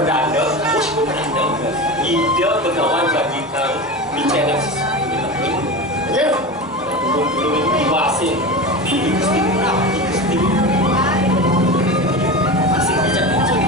pedanda, ide pegawai bagi kau bicara ya, belum diwasin, masih bijak-bijak,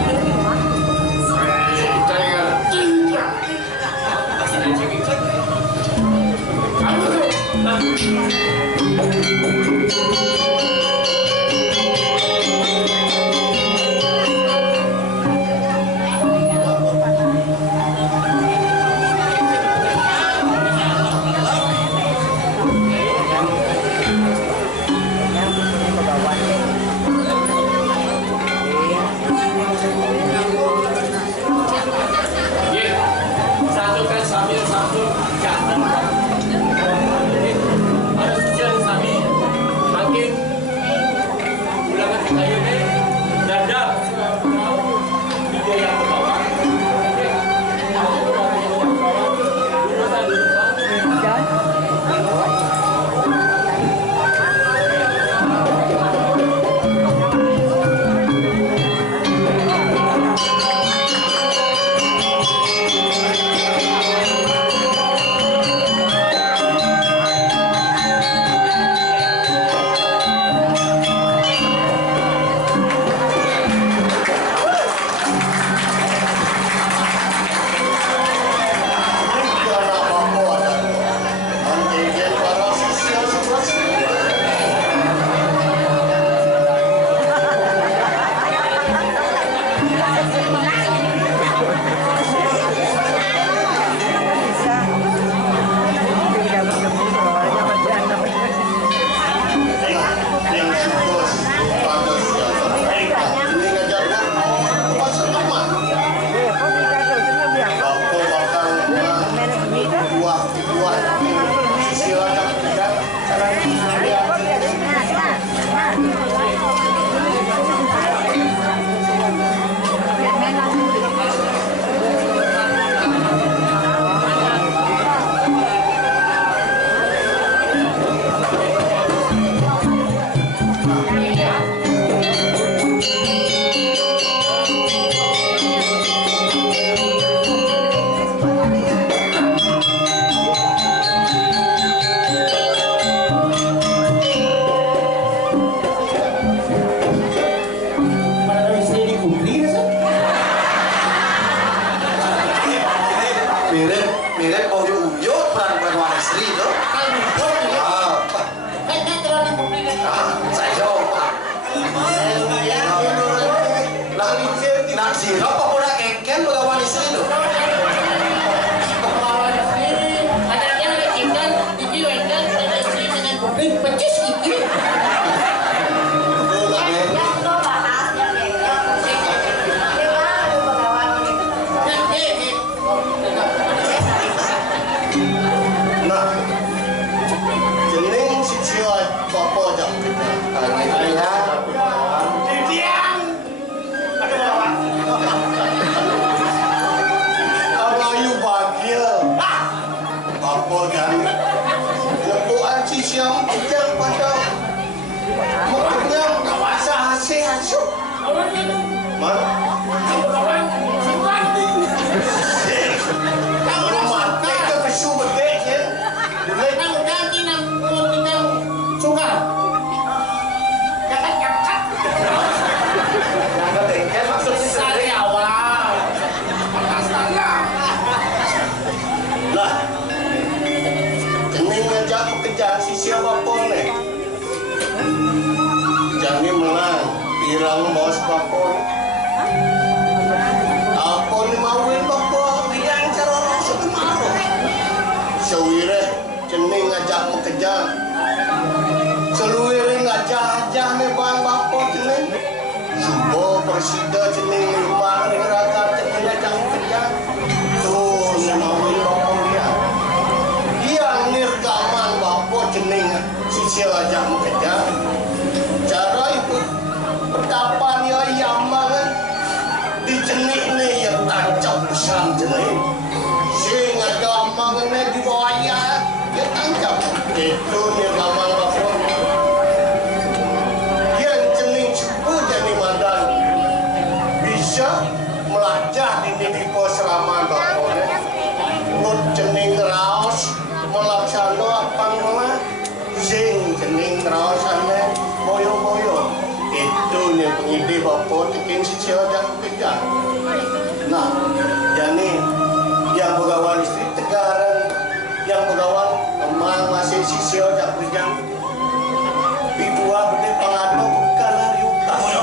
melacak ini di pos ramah bakone ngut jening raos melaksana apa nama sing jening raosane moyo-moyo itu nih pengide bapak bikin si dan pegang. Nah jadi yang pegawai istri tegaran yang pegawai memang masih si dan pegang dua berde pengadu bukan hari utas ya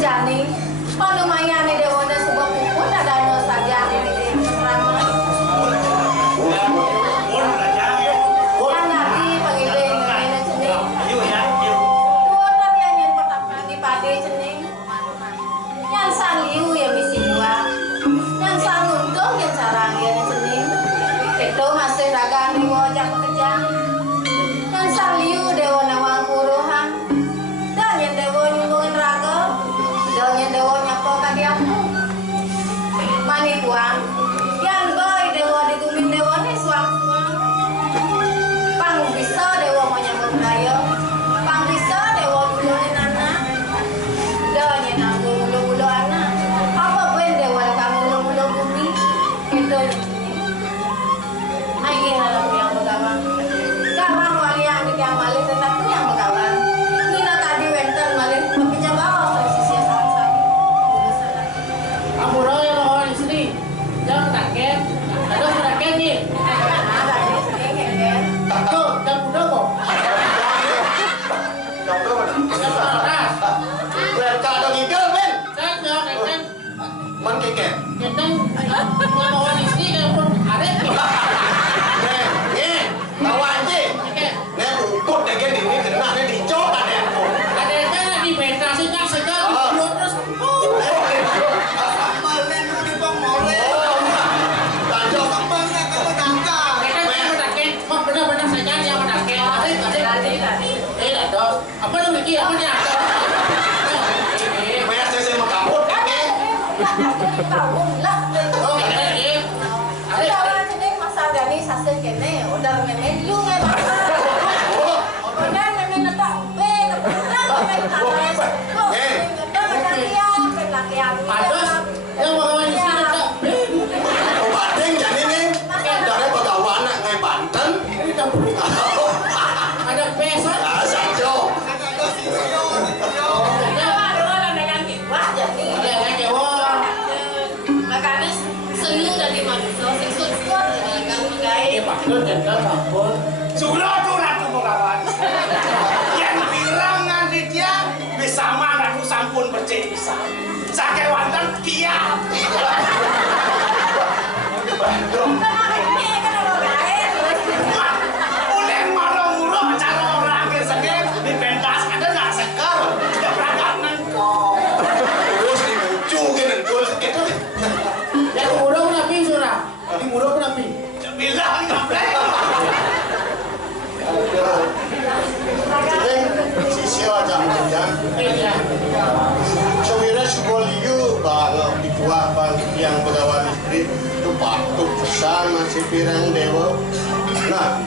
Jani, kalau lumayan nih dewa dan sebuah pupun ada no saja nih di serama. Yang nanti pengiling ini cening. Dua orang yang pertama di pade cening. Yang saliu yang misi dua, yang saluntung yang sarang yang cening. Itu masih dagang dewa jam pekerja. Yang saliu dewa nawang kuruhan dan yang dewa nyumbungin raga. Yang dewa nyapa kaki aku mani puang yang boy dewa digumin dewa nih suang-suang pang bisa dewa mau nyambung raya pang bisa dewa buluin anak dewa nyenanggu bulu-bulu anak apa ben dewa kamu bulu-bulu bumi itu ayo halam yang begawan karena wali yang dikiamali tetapi yang begawan Nina tadi wenten malin pekerja bawah apa namanya kia apa nya Maya saya mau kabur kabur lah oh ini ada ini masa gani sase kene udah mene yu ngai masa udah mene letak be udah mene talas kok udah mene lakian ada yang mau di sini ada Badeng jadi nih dari Begawan ngai Banten ada pesan Pakut dan kampun. Sudah tuh ratu Begawan. Yang bilang nanti dia bisa mana tuh sampun bercek bisa. Sakai wantan kia. Udah malam mulu cara orang yang sakit di pentas ada nggak sekar. Tidak berangkat nengkong. Terus dimuncungin terus itu. Yang muda nabi surah. Yang muda nabi. Bilang ngapain? Jadi sisi aja kerja. Cewira sekolah bang dibuat bang yang Begawan istri itu patut pesan masih pirang dewa. Nah,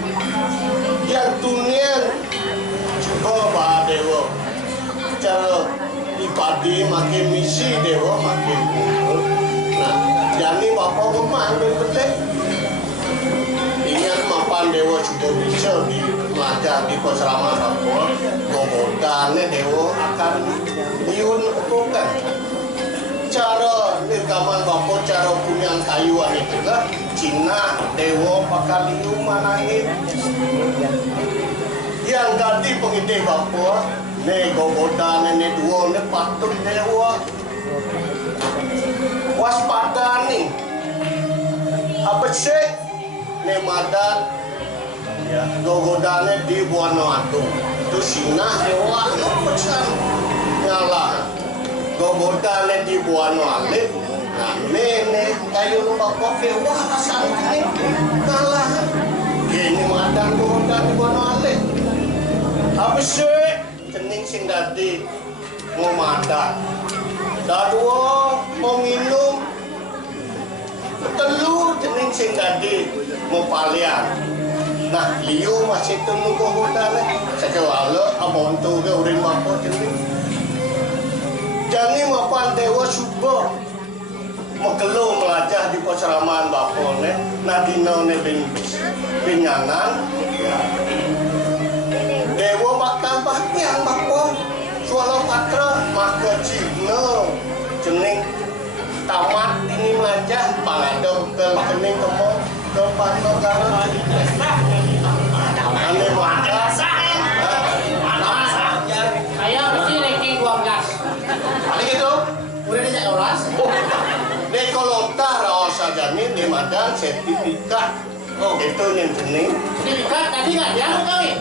yang dunia coba bah dewa. Cara dipadi makin misi dewa makin kumpul. Nah, jadi bapak memanggil betul. Ingat mapan dewa juga bisa di melajar di pesrama bapak. Gogodane dewa akan diuntukkan. Cara nirgaman bapak cara punya kayuan itu lah. Cina dewa pakaliu manangit. Yang ganti pengide bapak. Ne gogodane ne dua ne patut dewa. Waspada nih. Apa sih? Nih madat ya gogodane di Buanoatu. Itu sinah dewa lo pesan ngalah. Gogodane di Buanoalit. Nah nenek kayu rumah kopi wah rasanya ini ngalah. Gini madat gogodane di Buanoalit. Apa sih? Cening sing dadi mau madat. Dadua mau minum. Telu jening sing dadi mau palian. Nah, liu masih tunggu hodane. Sekewala abon tu ke urin mapo jening. Jani mapan dewa suba. Mekelo melajah di posraman bapone. Nadino ne binyanan. Dewa bakal bakian bapo. Suara patra maka cino jening tamat ini melajah pangadom ke jening temo ke pano garut ane maka Ayo mesti ranking 12. ada gitu Udah dijak oras. dekolota raos saja nih di madan sertifikat itu yang jening Sertifikat tadi nggak diangkat kau ya?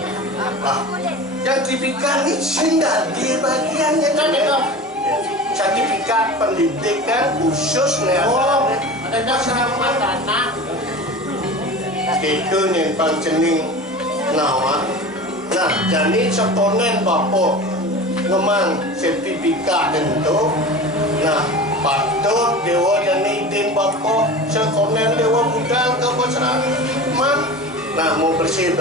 sertifikat ini sehingga di bagiannya sertifikat pendidikan khusus Oh, nih ada dasar tanah. itu nih pancening nawa. Nah, jadi seponen bapo ngemang sertifikat itu. Nah, patut dewa jadi idin bapo seponen dewa budal ke posraman. Nah, mau bersih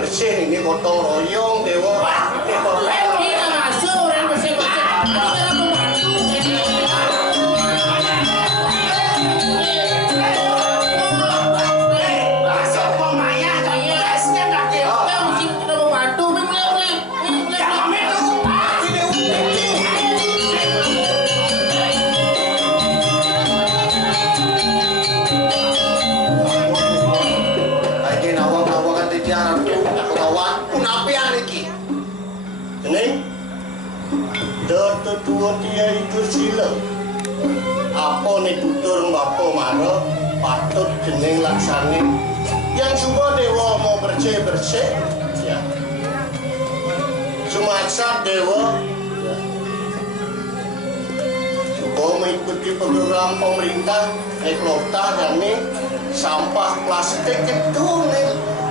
ini gotong royong dewa. Kita masuk orang bersih-bersih. Kita membantu. Tetua dia itu sila. Apa nih tutur bapo maro patut jeneng laksane. Yang semua dewa mau bersih ya. Sumaksa dewa ya. Coba mengikuti program pemerintah eklota dan nih sampah plastik itu nih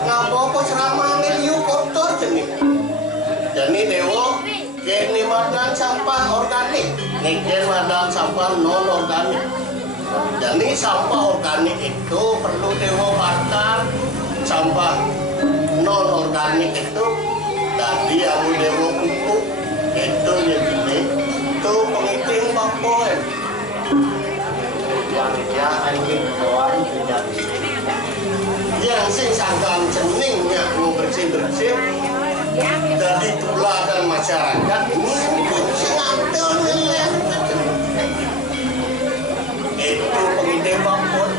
ngapa ceramah nih liu kotor jenih. Jadi dewa kini madan sampah organik, niken madan sampah non organik. Jadi sampah organik itu perlu dewa bakar, sampah non organik itu tadi yang dewa pupuk itu yang ini itu pengiting bapoen. Yang sing sangkan ceningnya mau bersih dari tuladan masyarakat ini ngantel itu pengide bangkot.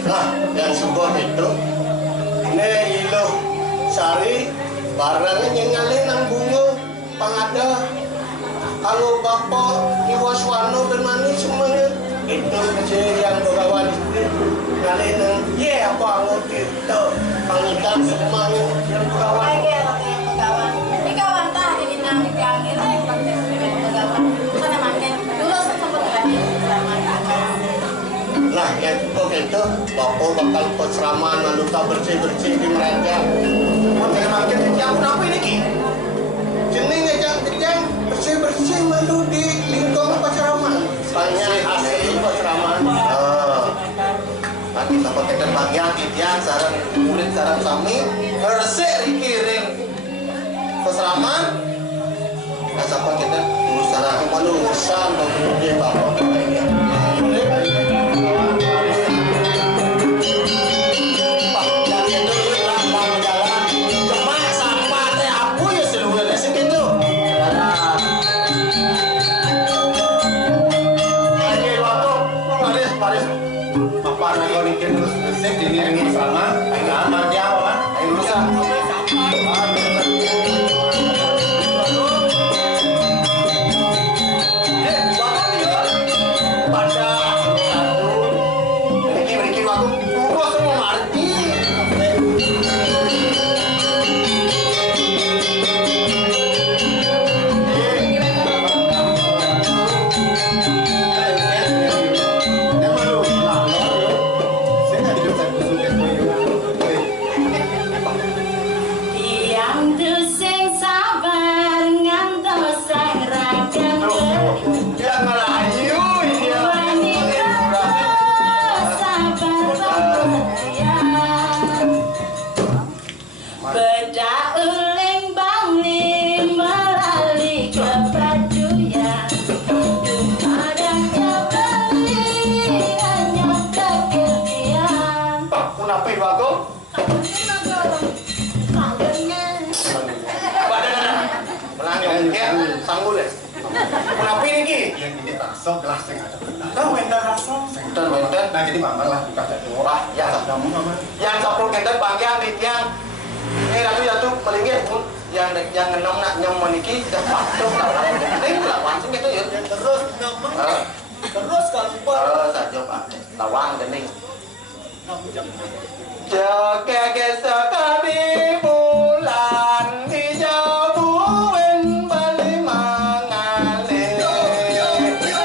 Nah, yang sebuah itu ne ilo sari barangnya nyengalin nang bunga pangada kalau bapak iwaswano dan manis semuanya itu kecil yang begawan itu kali nang ye apa angot itu pangitan semuanya yang begawan Ikawan tah di nang diangin begawan sana makin dulu sempat tadi sama nah ya itu bapak bakal posraman lalu tak bersih di mereka makanya makin yang kenapa ini ki jening aja kejang bersih lalu di lingkung posraman tanya hasil posraman nanti dapat kedan bagian kitian sarang murid sarang sami bersih rikiring posraman nah sampai kita urus sarang urusan kemudian bapak Kenapa ini ki? Yang ini raso gelas yang ada benar. Tahu wender raso. Wenten. Nah jadi mama lah buka jatuh. Wah, ya kamu mama. Yang 10 kenten panjang di tiang. Ini ratu jatuh melingkir pun. Yang ngenom nak nyom meniki dapat dong lawan. Ini lawan sih gitu ya. Terus nama. Terus kalbar. Saja Pak. Lawan gening. Jaga sekali bulan hijau buwen bali mangale.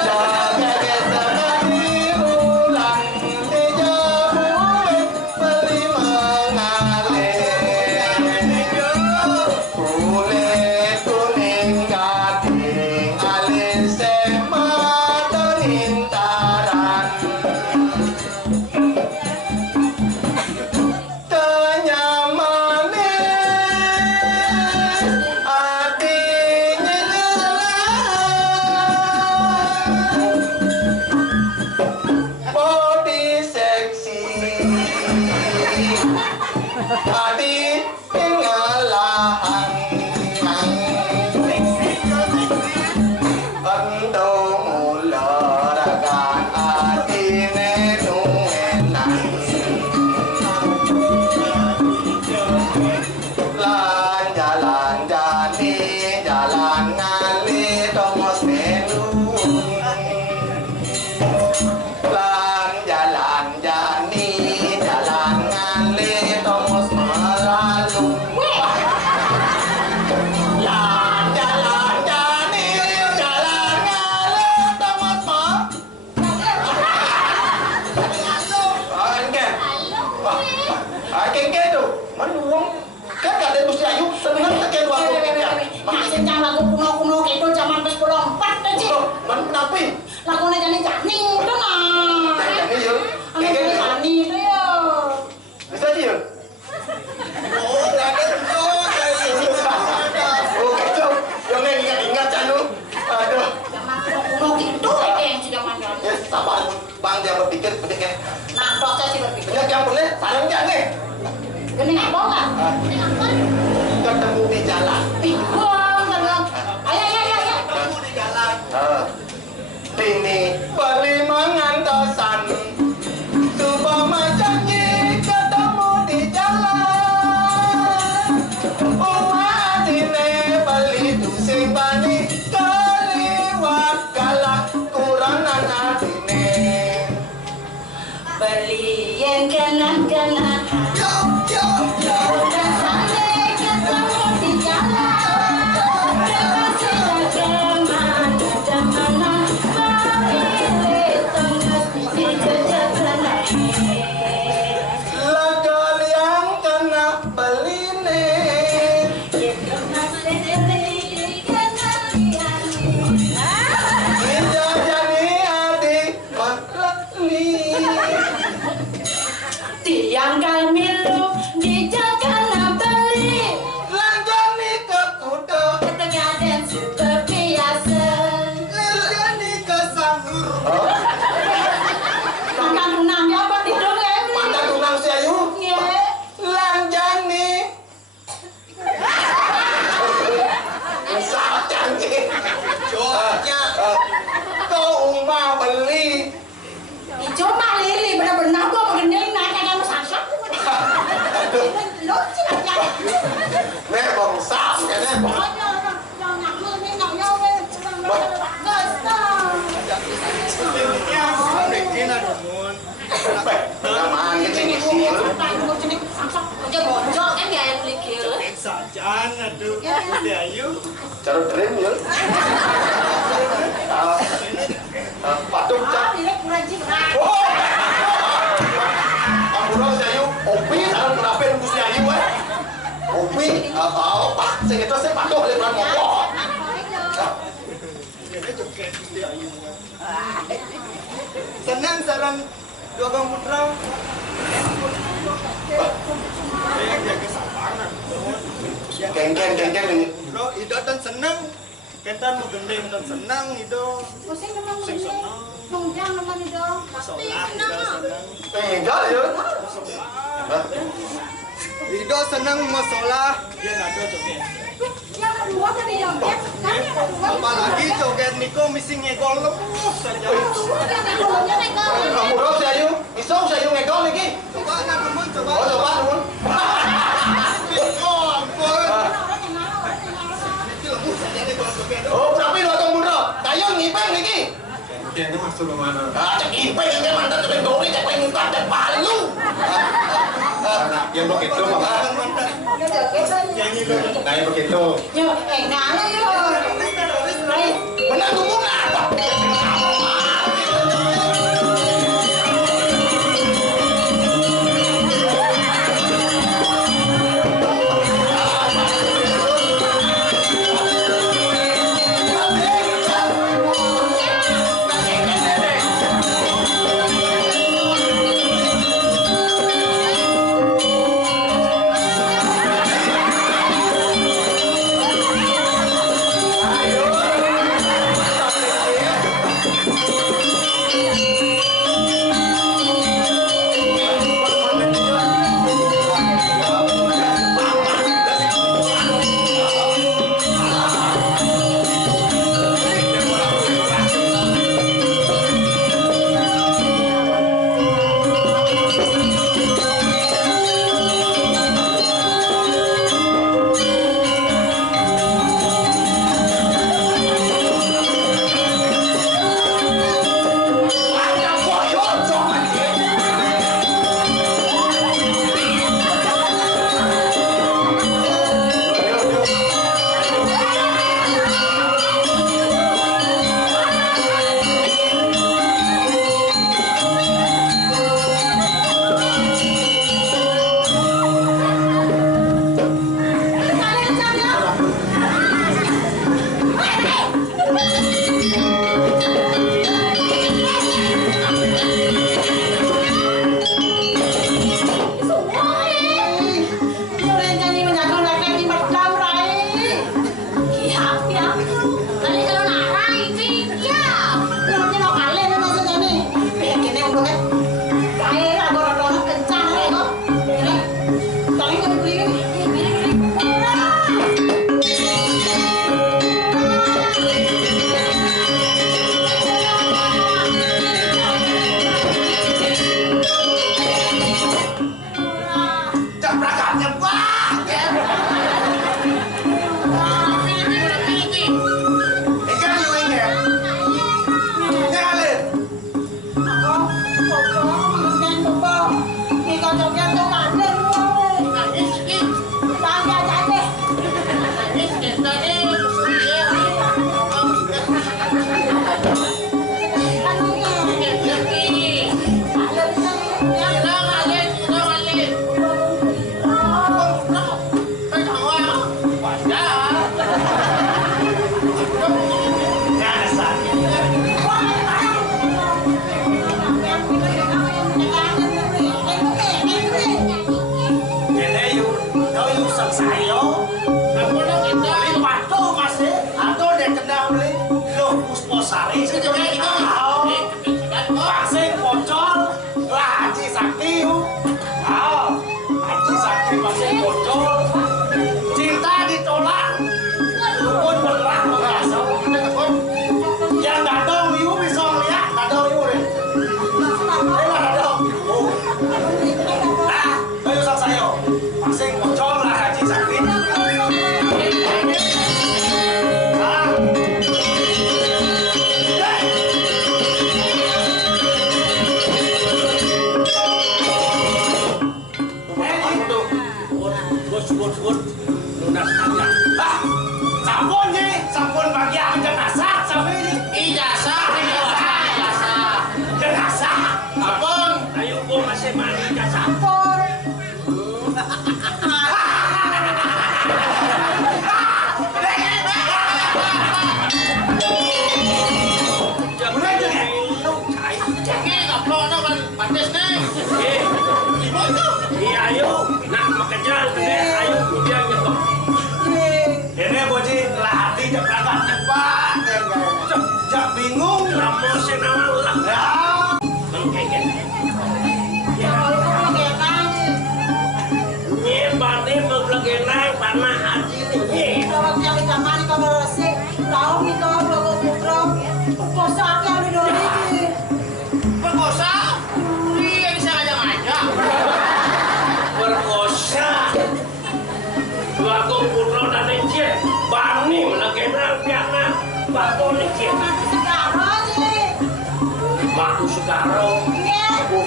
Jaga sekali bulan hijau buwen bali mangale. Kulit kuning gading alis mata lintaran. Adi pengalahan Bando mula ragan adi nenungenan Lan jalan jani jalan ngali tomos menu Lan jalan jani jalan ngali tomos meralu Lan jalan jani jalan ngali tomos Kengke tu, mana uang? Kan ada Gusti Ayu, senang tak kena waktu kita. Masih jangan lagu kuno-kuno gitu zaman pas 24 aja. Mana kenapa? Lagunya jani-jani itu nah. Jani yuk. Kengke tu. Jani itu ya. Bisa je yuk. Oh, ada tuh. Oh gitu. Yang ni ingat Janu. Aduh. Zaman kuno-kuno gitu aja yang si zaman dulu. Ya sabar, bang dia berpikir pediknya. Nah, proses sih berpikir. Punya yang boleh, sarang jani. Gening apa enggak? Gening apa? Ketemu di jalan. Bingung kan. Ayo. Kamu di jalan. Ini bali mangantosan. Supama janji ketemu di jalan. Uma adine bali tusing bani kaliwat galak kurangan adine. Beli yang kena-kena. Udah sampai ketemu di jalan. Kasih kemana jamana. Pilih tengah di jejak Lagal yang kena beline. Ija jadi adik maklali. Tiang kamilu dijaga beli. Lanjani ke kuda. Ketengah dan seperti biasa. Jadi ke sangur. Makan tunangnya apa tidur ya? Mata tunang si Ayu. Iya. Lanjani. Saat canggih. Jawabnya. Kau umah beli. Cuma lili benar-benar gua begening naik kamu sasak. Aduh, Lo sih aja. memang sah ya memang. Bikin ada mun. Namaan gitu ngisi. Sajan aduh. Udah ayo. Cara dream ya. Patung cak. Oh. Amburan si Ayu, opi sarang kenapa nunggu si Ayu Opi, apa? Saya itu saya patung oleh bulan ngomong. Dia joget di ayu. Senang sarang dua bang putra. Yang jaga sabaran. Geng-geng ini. Bro, itu dan senang. Kita mau gendeng dan senang itu. Sing senang. Masalah kita senang. Tinggal ya. Itu senang masalah dia nggak ada joget. dua kan di joget. Kami ada dua. Apalagi joget Niko mesti ngegol lemus saja. Kamu ros ya Ayu, bisa saya ngegol lagi. Coba nak teman coba. Oh coba dulu. Oh ampun. Oh berapa lu atau bunda? Kayu ngipeng lagi. Ini maksud mana? Ah cek ngipeng yang mantan cek dori cek ngutang cek palu. Yang begitu mah. Nah yang begitu. Yo, enak yo. Benar tuh bunda. Kalau waktu sekarang.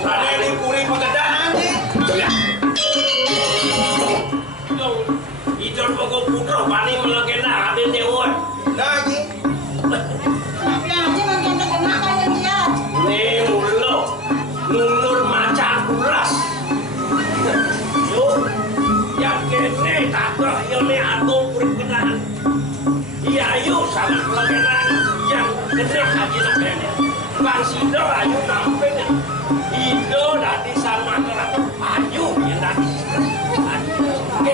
Ada di puri pegadaan nih. Ya. Ijon pokok putra pani melekena ada dewa. Nah ini. Nih mulu, nunur macan kuras. Yuk, yang kene takut yang atur puri pegadaan. Iya yuk sangat melekena yang gede haji nakenya. Bang Sido ayu nampaknya. Ido dari sama kerap ayu yang dari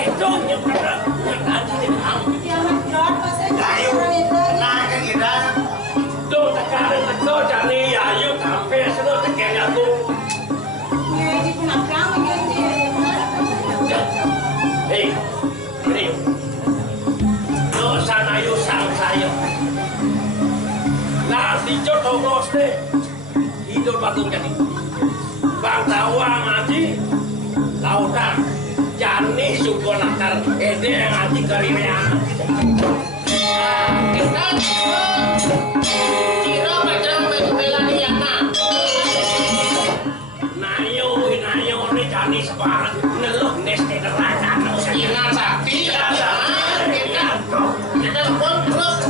itu yang kerap yang tadi di kamu. Ayu, nah kan kita. Tuh sekarang itu jadi ayu sampai sudah terkena tuh. Hei, ini. Lo sana yuk sang saya. Nah, dicoba bos deh. Hidup batung jadi. Bang Tawang ngaji, lautan, jani syukur nakar, ede yang ngaji kerimean. Kita kira macam belani yang nayo ini jani sebarang, ngeluh neste neraka, ingat sakti, kita pun terus.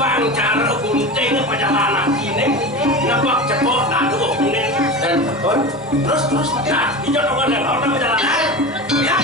Bang cara gunting perjalanan ini nebak cepot dan dua kuning dan terus nah hijau nongol dan orang perjalanan ya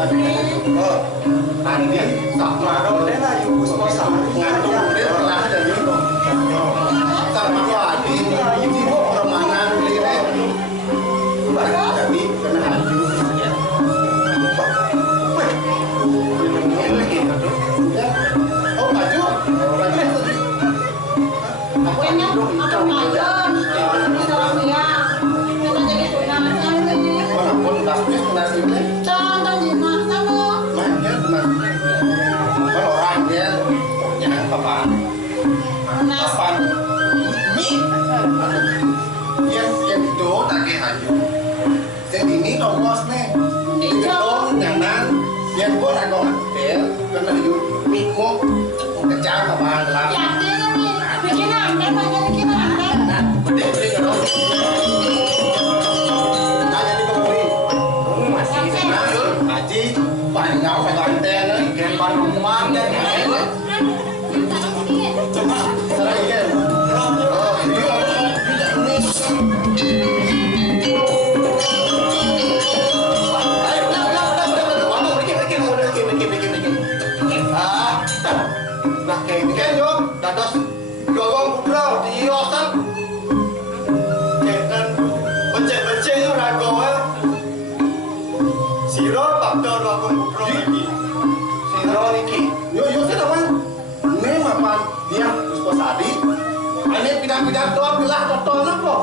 Nanti tak marah deh lah ibu sponsor ngantuk dia telah dari itu sama padi ibu permanen dia jadi kena haju oh baju Aku yang aku mayon, kita lihat, kita jadi tunangan ini. walaupun tasbih nasibnya Contoh di mana lo? banyak kalau orang dia yang papan papan yang itu tak kayak haju jadi ini dongos nih dong nyaman yang buat aku hotel karena itu miko kecil papan lah Yang dia nih, bikin anda, bikin anda. beli kalau hanya di keburi masih senang haji paling ngau pakai anten ikan panumang dan serah ikan oh ini Nah, kayak ini kan yo, dados gowong putra di osan. Ketan becek-becek yo ragoe. Siro bakdo gowong putra iki. Siro iki. yo sih teman ini mapan dia Pusposadi ini pindah-pindah doang bilah totolan kok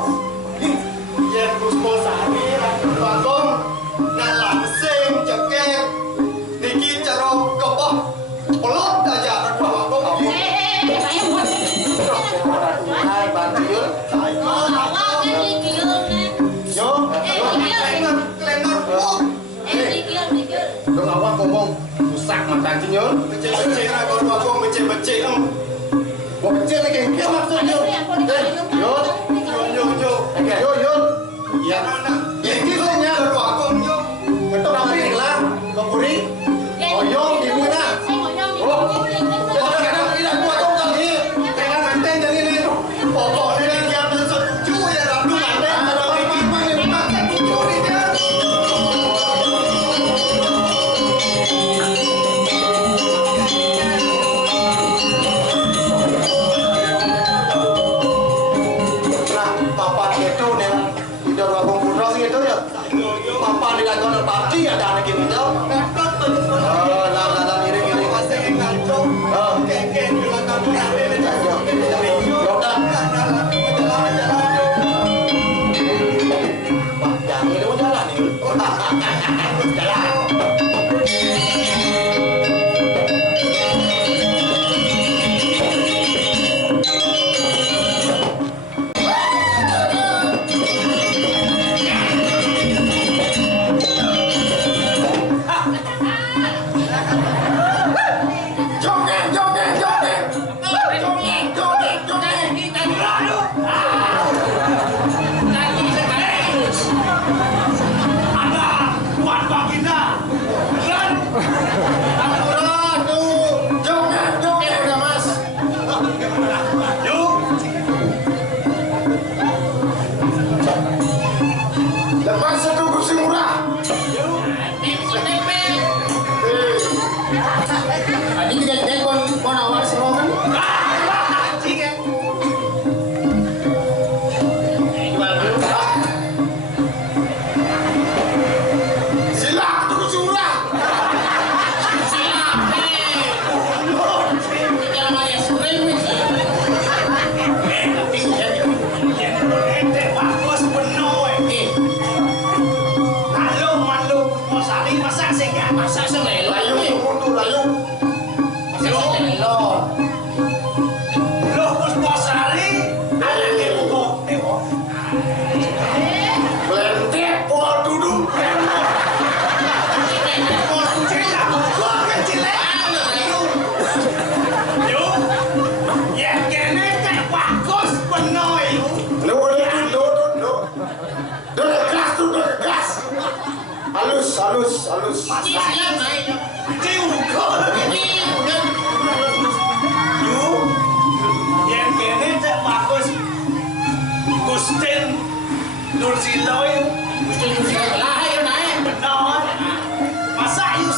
Yen Puspo Sari bagong nak langsing cekek. Niki cara kepah pelot aja bagong. Saya buat. Hai banjir. yo Klenor puk. dong awak ngomong rusak mata anjing yo Becek-becek ragoe bagong becek-becek. mau kecil lagi kayak maksudnya Yo. ya ya kisahnya Bagong yo. betul tapi lah keburi oyong di mana kadang-kadang tidak kuat dong kali pegang anten jadi ini Pokoknya yang jam setuju ya ragu nanti ada apa yang pakai tujuh ini dia. Nah, papan itu nih, udah bagong putra sih itu ya. Papan di lagu party ada anak ini tuh. Lah, iring-iring asing ngancung. Keken di belakang nanti ini aja. Yaudah. Wah, jangan itu jalan nih. Jalan. joget joget joget joget joget udah mas lepas satu kursi murah Tadi juga dia kon awal serongan. Sila tu kursi murah. Layu tu layu. Belentik pol duduk. Halus. Gustin Nursiloy, benar. Masa you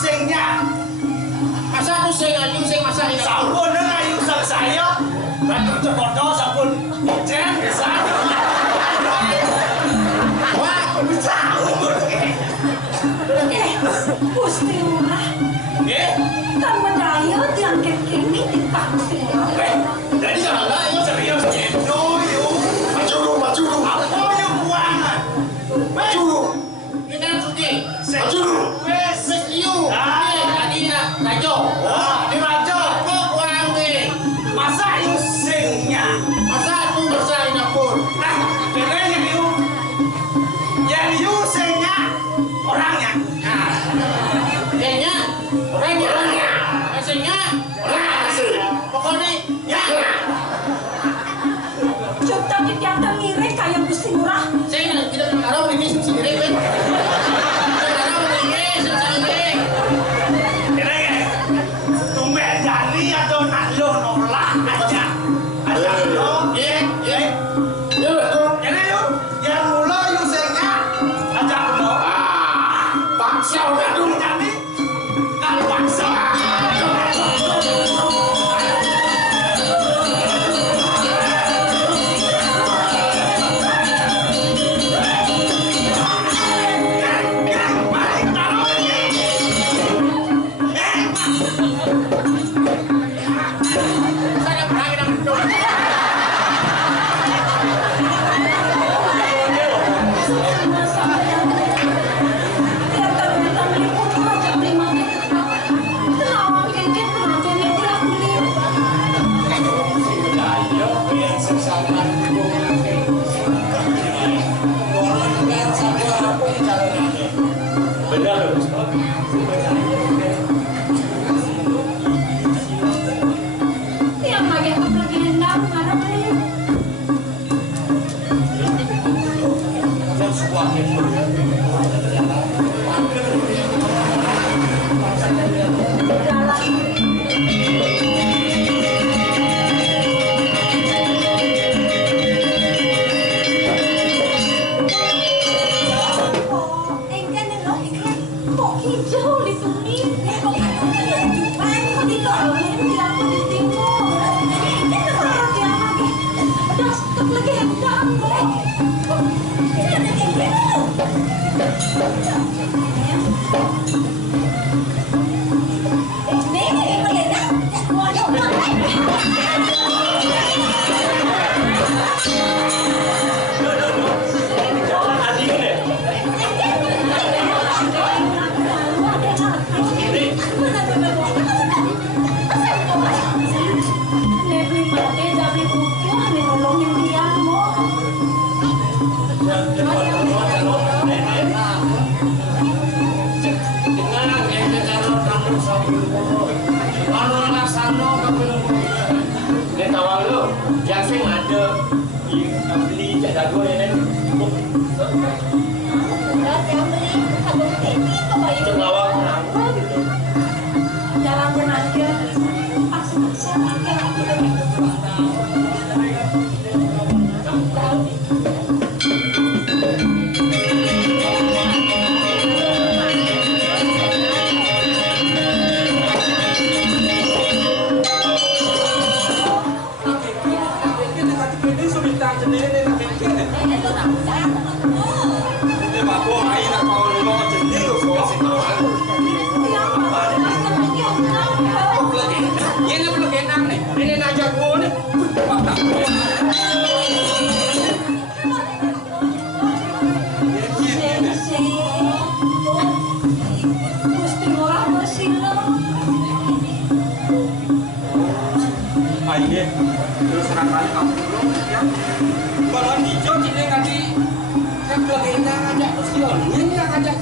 Gusti Lurah. Nggih. Kan medaya diangkat kini di pangsi. Jadi salah ini serius nggih. Maju dulu. Apa yang buangan? Maju dulu. Kita suci. Maju dulu. Wes you. Tadi nak rajo. Di raja. Kok kurang deh. Masa you singnya? Masa aku bersaing dapur. Nah, kira yang you singnya orangnya. Kayaknya orangnya. Asingnya orang. Pokoknya ya. Coba kita mirip kayak Gusti Lurah. Saya tidak tahu ini sendiri kan. Tidak tahu ini sendiri. Kira tumben jadi atau nak lo nolak aja. Aja lo. Ya. Kira yang mula you singnya aja lo. Paksa udah dulu. Jadi kalau paksa. Saya berani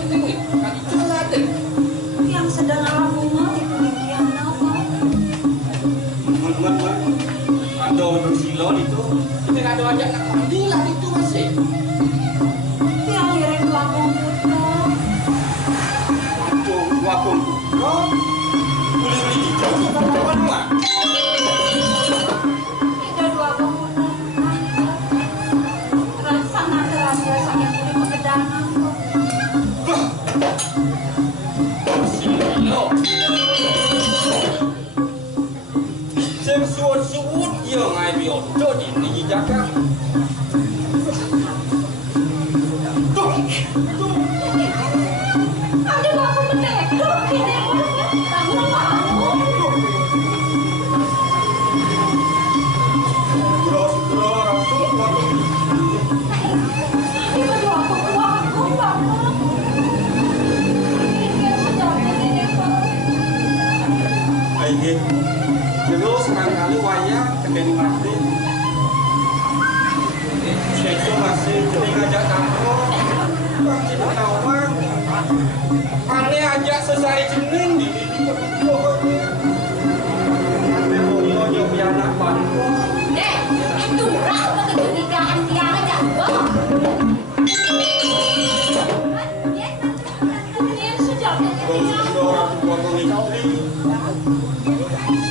dengan itu. Yang sedang alamunya itu yang apa? Ada untuk silon itu. Kita ada ajak nak mandi lah itu masih. Yang lirik wakung putra. Wakung. Oh. Boleh hijau apa nama? Tidak dua wakung putra. Rasa nak terasa saya boleh pegedangan. Silon. Suut dia ngai bioto di ni jaga. Tuh. Nggih. Terus sekali wayang kedeng mati. Saya masih jadi ngajak kamu. Bang jadi kawan. Aneh ajak selesai jening di pokoknya. Memangnya jauh anak bantu. Itu berapa keunikaan dia aja, Bang?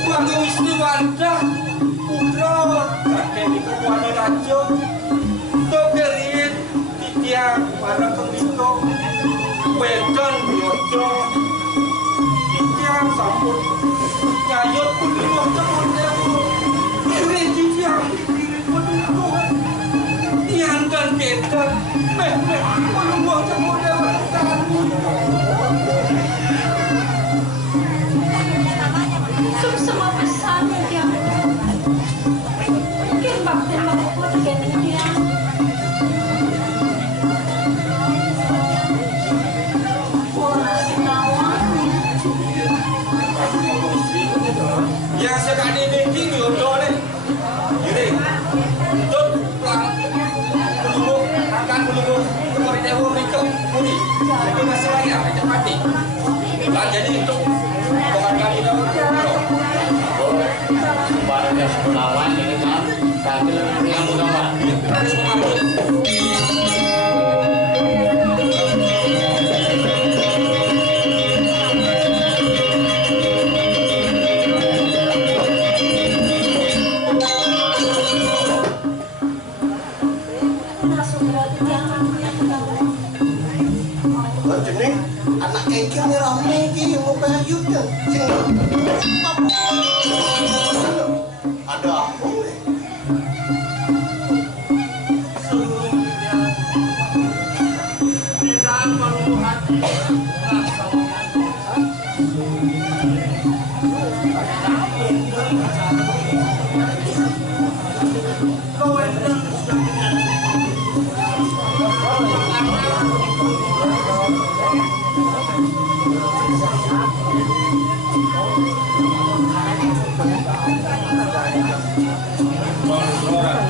Keluarga istri wadah putra kakek itu wana rajo togerin titiang para kembito wedon biojo titiang sampun ngayut pun ini titiang tiang dan kedan meh peluang semuanya Semua pesan dia. Mungkin bakti mampu dengan dia. yang sekali ini diodoh nih jadi tut pelang pelubuk akan pelubuk kemarin dewa itu puni itu masih lagi apa yang mati dan jadi itu bukan kali itu barunya sepulawan ini kan sambil yang mudah harus mengambil Jening anak kengkingnya rame ki mau payutnya ada apa nih?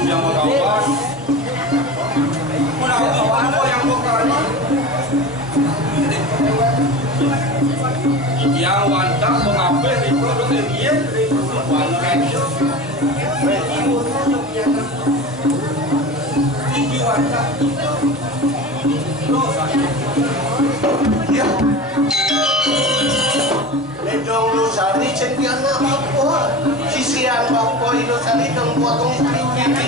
yang mengawal yang bukan yang wanita mengambil itu dia wanita tinggi wanita Ya. Ledong lu sari cengkiana apa? Sisian apa itu sari dong potong istri pipi.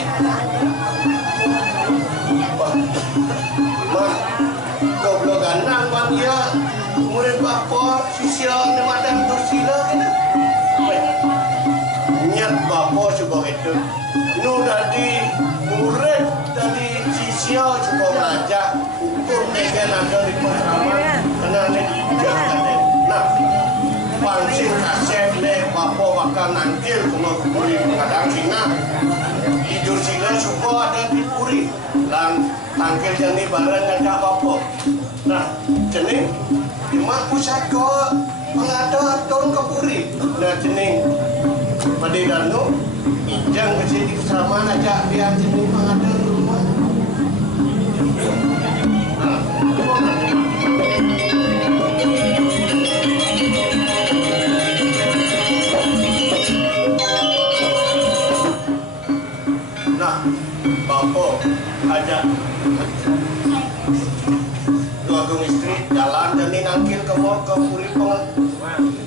Mah, goblok ganang bang dia murid bapak sisian madam Dursila kena. Nyat bapak coba itu. Nu dari murid dari sisian coba belajar ukur dengan ada di pertama dengan dijaga. Nah, pancing kaset le bapak bakal nangkil sama puri kadang Cina. Tidur Cina suka ada di puri. Lang tangkil yang di barang ada bapak. Nah, jening cuma pusat ke pengada tahun ke puri. Nah, jening pada danu ijang ke sini kesamaan aja biar jening pengada rumah. Nah, bapak ajak dua istri jalan dan nangkil ke mall ke puri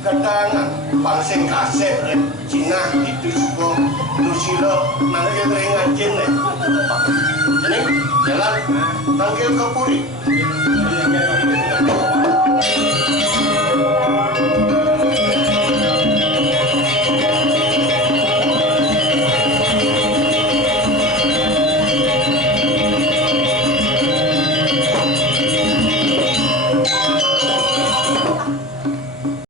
pengedangan pangsing kaset Cina itu suka Dursila nangkil keringan jen ini jalan nangkil ke puri